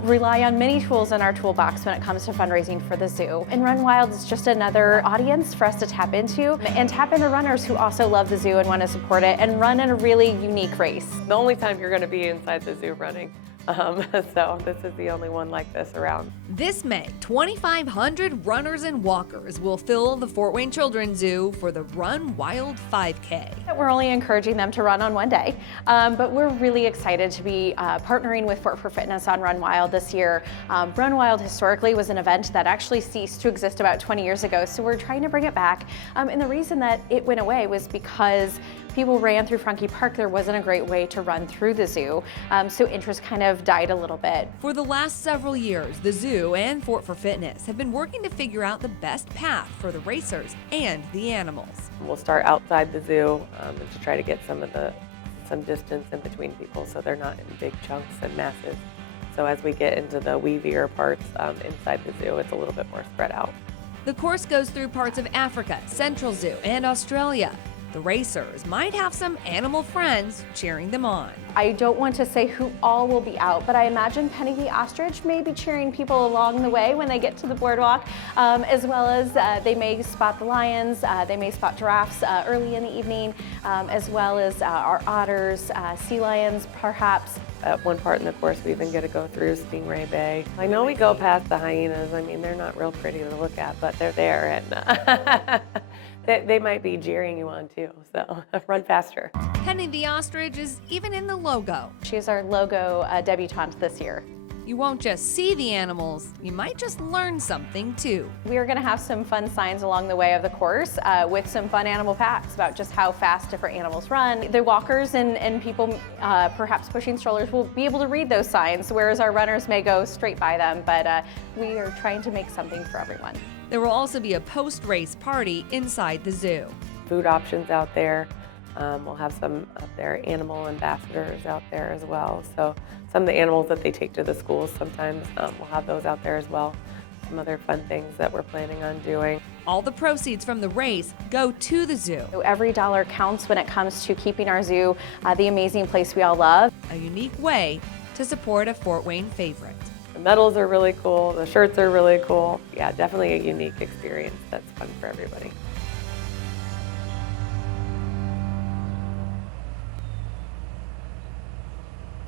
We rely on many tools in our toolbox when it comes to fundraising for the zoo. And Run Wild is just another audience for us to tap into and tap into runners who also love the zoo and want to support it and run in a really unique race. The only time you're going to be inside the zoo running. So this is the only one like this around. This May, 2,500 runners and walkers will fill the Fort Wayne Children's Zoo for the Run Wild 5K. We're only encouraging them to run on one day, but we're really excited to be partnering with Fort for Fitness on Run Wild this year. Run Wild historically was an event that actually ceased to exist about 20 years ago, so we're trying to bring it back. And the reason that it went away was because people ran through Franke Park. There wasn't a great way to run through the zoo, so interest kind of died a little bit. For the last several years, the zoo and Fort for Fitness have been working to figure out the best path for the racers and the animals. We'll start outside the zoo to try to get some distance in between people so they're not in big chunks and masses. So as we get into the weavier parts inside the zoo, it's a little bit more spread out. The course goes through parts of Africa, Central Zoo, and Australia. The racers might have some animal friends cheering them on. I don't want to say who all will be out, but I imagine Penny the ostrich may be cheering people along the way when they get to the boardwalk, as well as they may spot the lions, they may spot giraffes early in the evening, as well as our otters, sea lions perhaps. At one part in the course, we even get to go through Stingray Bay. I know we go past the hyenas. I mean, they're not real pretty to look at, but they're there, and they might be jeering you on too, so run faster. Penny the ostrich is even in the logo. She's our logo debutante this year. You won't just see the animals, you might just learn something too. We are going to have some fun signs along the way of the course with some fun animal facts about just how fast different animals run. The walkers and people perhaps pushing strollers will be able to read those signs, whereas our runners may go straight by them, but we are trying to make something for everyone. There will also be a post-race party inside the zoo. Food options out there. We'll have some up there animal ambassadors out there as well. So some of the animals that they take to the schools sometimes we'll have those out there as well. Some other fun things that we're planning on doing. All the proceeds from the race go to the zoo. So every dollar counts when it comes to keeping our zoo the amazing place we all love. A unique way to support a Fort Wayne favorite. The medals are really cool, the shirts are really cool. Yeah, definitely a unique experience that's fun for everybody.